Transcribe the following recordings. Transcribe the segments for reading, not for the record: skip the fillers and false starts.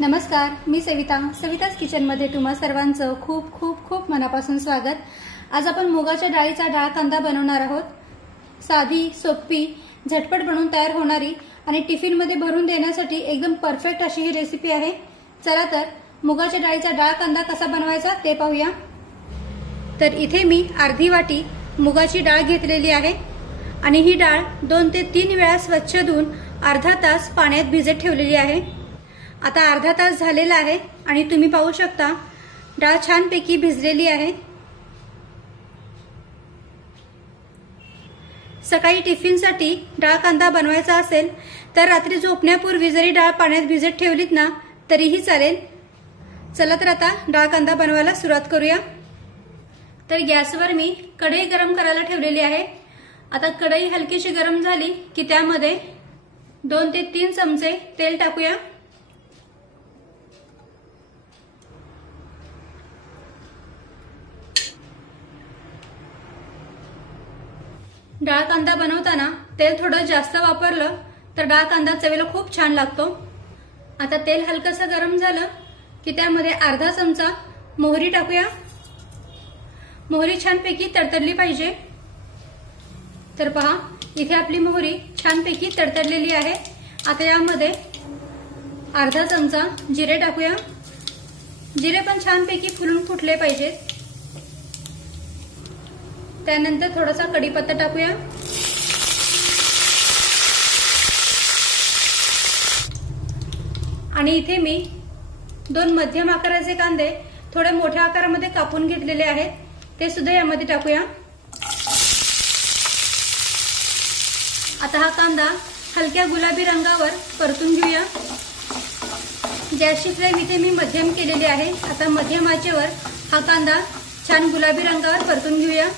नमस्कार, मी सविताच किचनमध्ये तुम्हा सर्वांचं खूप खूप खूप मनापासून स्वागत। आज आपण मुगाच्या डाळीचा डाळ कांदा बनवणार आहोत। साधी, सोपी, झटपट बनवून तयार होणारी आणि टिफिन मध्ये भरून देण्यासाठी एकदम परफेक्ट अशी ही रेसिपी आहे। चला तर मुगाच्या डाळीचा डाळ कांदा कसा बनवायचा ते पाहूया। तर इथे मी अर्धी वाटी मुगाची डाळ घेतलेली आहे आणि ही डाळ 2 ते 3 वेळा स्वच्छ धुवून अर्धा तास पाण्यात भिजत ठेवलेली आहे। आता अर्धा तास झालेला आहे आणि तुम्ही पाहू शकता डाळ छानपैकी भिजलेली आहे। सकाळी टिफिनसाठी डाळ कांदा बनवायचा असेल तर रात्री झोपण्यापूर्वी जरी डाळ पाण्यात भिजत ठेवलीत ना तरीही चालेल। चला तर आता डाळ कांदा बनवायला सुरुवात करूया। तर गॅसवर मी कढई गरम करायला ठेवलेली आहे। आता कढई हलकीशी गरम झाली की त्यामध्ये 2 ते 3 चमचे तेल टाकूया। डाळ कांदा बनवताना तेल थोडं जास्त वापरलं तर डाळ कांदा चवीला खूप छान लागतो। आता तेल हलकसं गरम झालं की त्यामध्ये अर्धा चमचा मोहरी टाकूया। मोहरी छानपैकी तडतडली पाहिजे। तर पहा इथे आपली मोहरी छानपैकी तडतडलेली आहे। आता यामध्ये अर्धा चमचा जिरे टाकूया। जिरे पण छानपैकी फुलून फुटले पाहिजेत। त्यानंतर थोडासा कढीपत्ता टाकूया। आणि इथे मी 2 मध्यम आकाराचे कांदे थोडे मोठ्या आकारामध्ये कापून घेतलेले आहेत, ते सुद्धा यामध्ये टाकूया। आता हा कांदा हलक्या गुलाबी रंगावर परतून घेऊया। गॅसची फ्लेम इथे मी मध्यम केलेली आहे। आता मध्यम आचेवर हा कांदा छान गुलाबी रंगावर परतून घेऊया।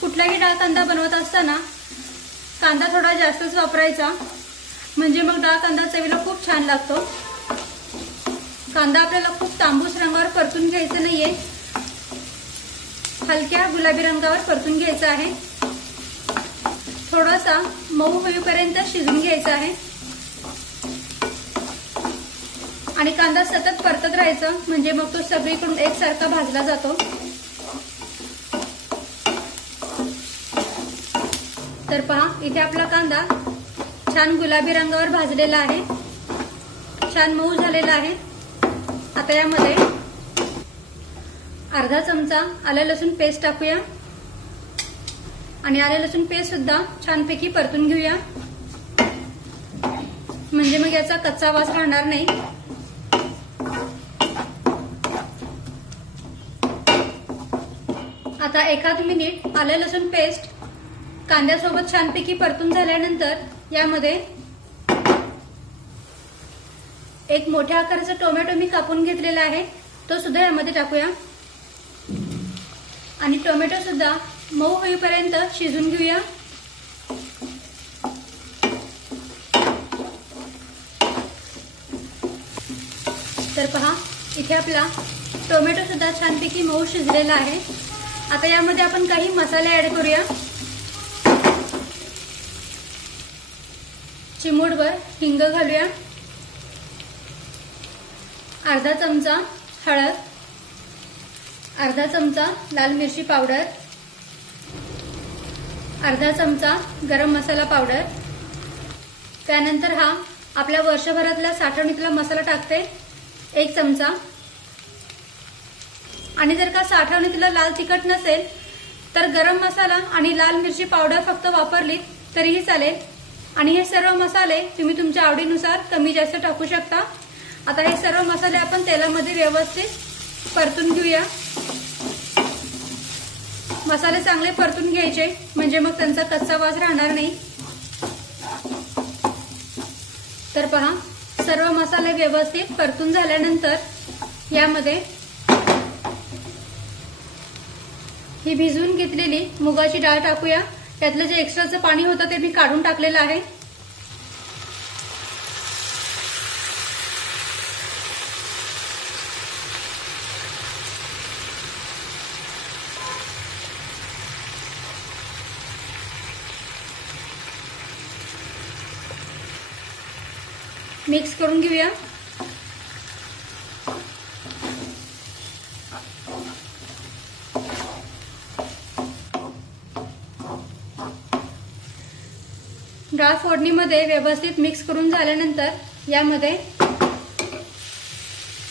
कुठलाही डाळ कांदा बनवत असताना कांदा थोडा जास्तच वापरायचा, म्हणजे मग डाळ कांदा चवीला खूप छान लागतो। कांदा आपल्याला खूप तांबूस रंगावर परतून घ्यायचा नाहीये, हलक्या गुलाबी रंगावर परतून घ्यायचा आहे। थोडासा मऊ होईपर्यंत शिजून घ्यायचा आहे आणि कांदा सतत परतत राहायचं, म्हणजे मग तो सगळीकडून एकसारखा भाजला जातो। तर पहा इथे आपला कांदा छान गुलाबी रंगावर भाजलेला आहे, छान मऊ झालेला आहे। आता यामध्ये अर्धा चमचा आलं लसूण पेस्ट टाकूया आणि आलं लसूण पेस्ट सुद्धा छानपैकी परतून घेऊया, म्हणजे मग याचा कच्चा वास राहणार नाही। आता 1 मिनिट आलं लसूण पेस्ट कांद्यासोबत छानपैकी परतून झाल्यानंतर यामध्ये 1 मोठ्या आकाराचा टोमॅटो मी कापून घेतलेला आहे, तो सुद्धा यामध्ये टाकूया आणि टोमॅटो सुद्धा मऊ होईपर्यंत शिजून घेऊया। तर पहा इथे आपला टोमॅटो सुद्धा छानपैकी मऊ शिजलेला आहे। आता यामध्ये आपण काही मसाले ऍड करूया। चिमूटभर हिंग घालूया, अर्धा चमचा हळद, अर्धा चमचा लाल मिरची पावडर, अर्धा चमचा गरम मसाला पावडर। त्यानंतर हा आपल्या वर्षभरातला साठवणीतला मसाला टाकते 1 चमचा। आणि जर का साठवणीतला लाल तिखट नसेल तर गरम मसाला आणि लाल मिरची पावडर फक्त वापरली तरीही चालेल। आणि हे सर्व मसाले तुम्ही तुमच्या आवडीनुसार कमी जास्त टाकू शकता। आता हे सर्व मसाले आपण तेलामध्ये व्यवस्थित परतून घेऊया। मसाले चांगले परतून घ्यायचे, म्हणजे मग त्यांचा कच्चा वास राहणार नाही। तर पहा सर्व मसाले व्यवस्थित परतून झाल्यानंतर यामध्ये ही भिजवून घेतलेली मुगाची डाळ टाकूया। त्यातलं जे एक्स्ट्राचं पाणी होतं ते मी काढून टाकलेलं आहे। मिक्स करून घेऊया। डाळ फोडणीमध्ये व्यवस्थित मिक्स करून झाल्यानंतर यामध्ये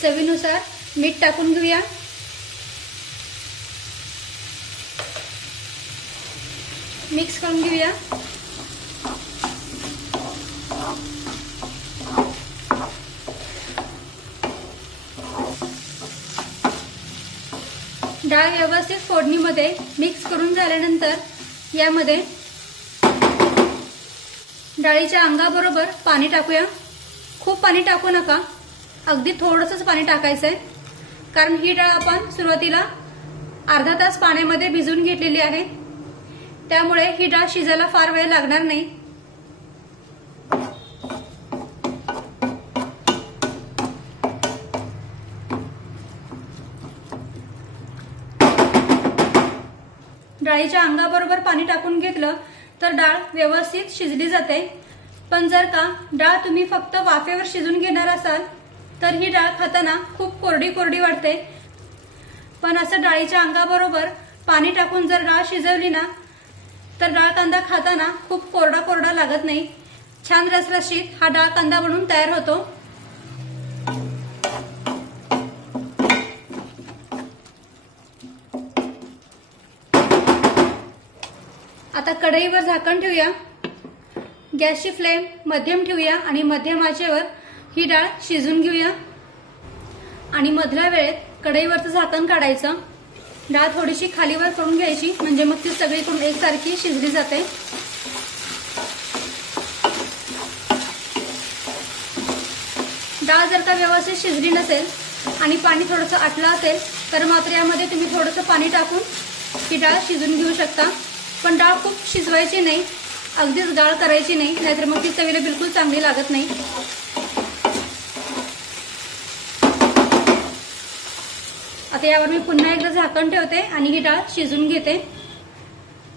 चवीनुसार मीठ टाकून घेऊया। मिक्स करून घेऊया। डाळ व्यवस्थित फोडणीमध्ये मिक्स करून झाल्यानंतर यामध्ये डाळीच्या अंगाबरोबर पाणी टाकूया। खूप पाणी टाकू नका, अगदी थोडंसंच पाणी टाकायचंय, कारण ही डाळ आपण सुरुवातीला अर्धा तास पाण्यामध्ये भिजवून घेतलेली आहे, त्यामुळे ही डाळ शिजायला फार वेळ लागणार नाही। डाळीच्या अंगाबरोबर पाणी टाकून घेतलं तर डाळ व्यवस्थित शिजली जाते। पण जर का डाळ तुम्ही फक्त वाफेवर शिजून घेणार असाल तर ही डाळ खाताना खूप कोरडी कोरडी वाटते। पण असं डाळीच्या अंगाबरोबर पाणी टाकून जर डाळ शिजवली ना तर डाळ कांदा खाताना खूप कोरडा कोरडा लागत नाही, छान रसरशीत हा डाळ कांदा बनून तयार होतो। आता कढईवर झाकण ठेवूया, गॅसची फ्लेम मध्यम ठेवूया आणि मध्यम आचेवर ही डाळ शिजून घेऊया। आणि मधल्या वेळेत कढईवरचं झाकण काढायचं, डाळ थोडीशी खालीवर करून घ्यायची, म्हणजे मग ती सगळीकडून एकसारखी शिजली जाते। डाळ जर का व्यवस्थित शिजली नसेल आणि पाणी थोडंसं आटलं असेल तर मात्र यामध्ये तुम्ही थोडंसं पाणी टाकून ही डाळ शिजून घेऊ शकता। पण डाळ खूप शिजवायची नाही, अगदीच गाळ करायची नाही, नाहीतर मग ती चवीला बिलकुल चांगली लागत नाही। आता यावर मी पुन्हा एकदा झाकण ठेवते आणि ही डाळ शिजून घेते।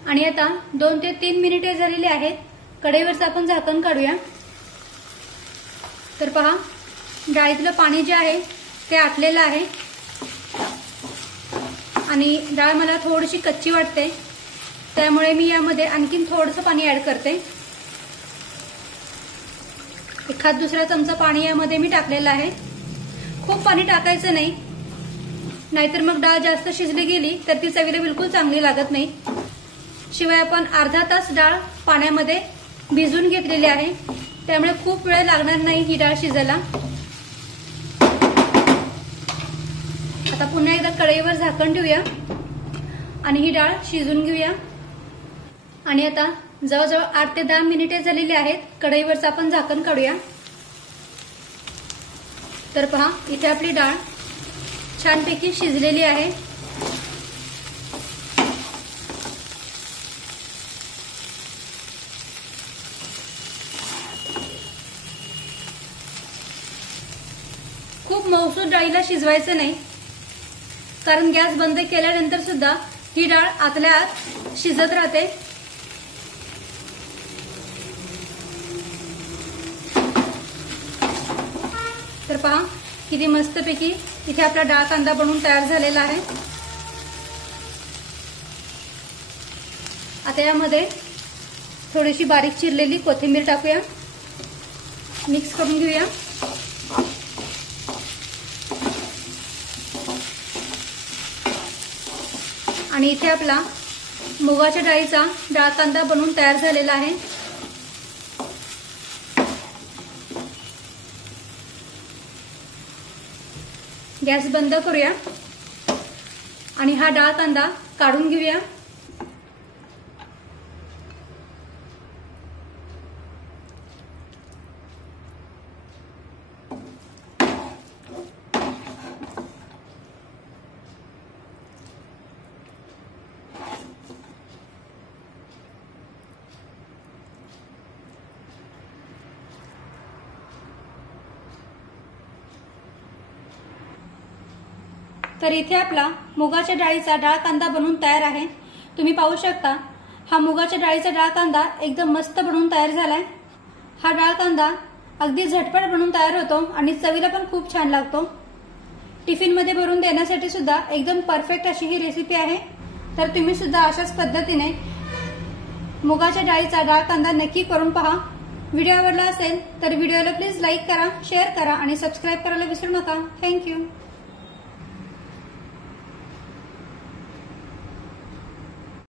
आणि आता 2 ते 3 मिनिटे झालेली आहेत, कढईवरचं आपण झाकण काढूया। तर पहा, डाळीतलं पाणी जे आहे ते आटलेलं आहे आणि डाळ मला थोडीशी कच्ची वाटते, त्यामुळे मी यामध्ये आणखीन थोडंसं पाणी ऍड करते। एखाद दुसरा चमचा पाणी यामध्ये मी टाकलेलं आहे। खूप पाणी टाकायचं नाही, नाहीतर मग डाळ जास्त शिजली गेली तर ती चवीला बिलकुल चांगली लागत नाही। शिवाय आपण अर्धा तास डाळ पाण्यामध्ये भिजवून घेतलेली आहे, त्यामुळे खूप वेळ लागणार नाही ही डाळ शिजायला। आता पुन्हा एकदा कढईवर झाकण ठेवूया आणि ही डाळ शिजून घेऊया। आणि आता जवळजवळ 8 ते 10 मिनिटे झालेली आहेत, कढईवरचं आपण झाकण काढूया। तर पहा, इथे आपली डाळ छानपैकी शिजलेली आहे। खूप मऊसूत डाळीला शिजवायचं नाही, कारण गॅस बंद केल्यानंतर सुद्धा ही डाळ आतल्या आत शिजत राहते। तर पहा, किती मस्तपैकी इथे आपला डाळ कांदा बनवून तयार झालेला आहे। आता यामध्ये थोडीशी बारीक चिरलेली कोथिंबीर टाकूया, मिक्स करून घेऊया। आणि इथे आपला मुगाच्या डाळीचा डाळ कांदा बनवून तयार झालेला आहे। गॅस बंद करूया आणि हा डाळ कांदा काढून घेऊया। तर इथे आपला मुगाच्या डाळीचा डाळ कांदा बनवून तयार आहे। तुम्ही पाहू शकता, हा मुगाच्या डाळीचा डाळ कांदा एकदम मस्त बनवून तयार झालाय। हा डाळ कांदा अगदी झटपट बनून तयार होतो आणि चवीला पण खूप छान लागतो। टिफिनमध्ये भरून देण्यासाठी सुद्धा एकदम परफेक्ट अशी ही रेसिपी आहे। तर तुम्ही सुद्धा अशाच पद्धतीने मुगाच्या डाळीचा डाळ कांदा नक्की करून पहा। व्हिडिओ आवडला असेल तर व्हिडिओला प्लीज लाईक करा, शेअर करा आणि सबस्क्राईब करायला विसरू नका। थँक्यू।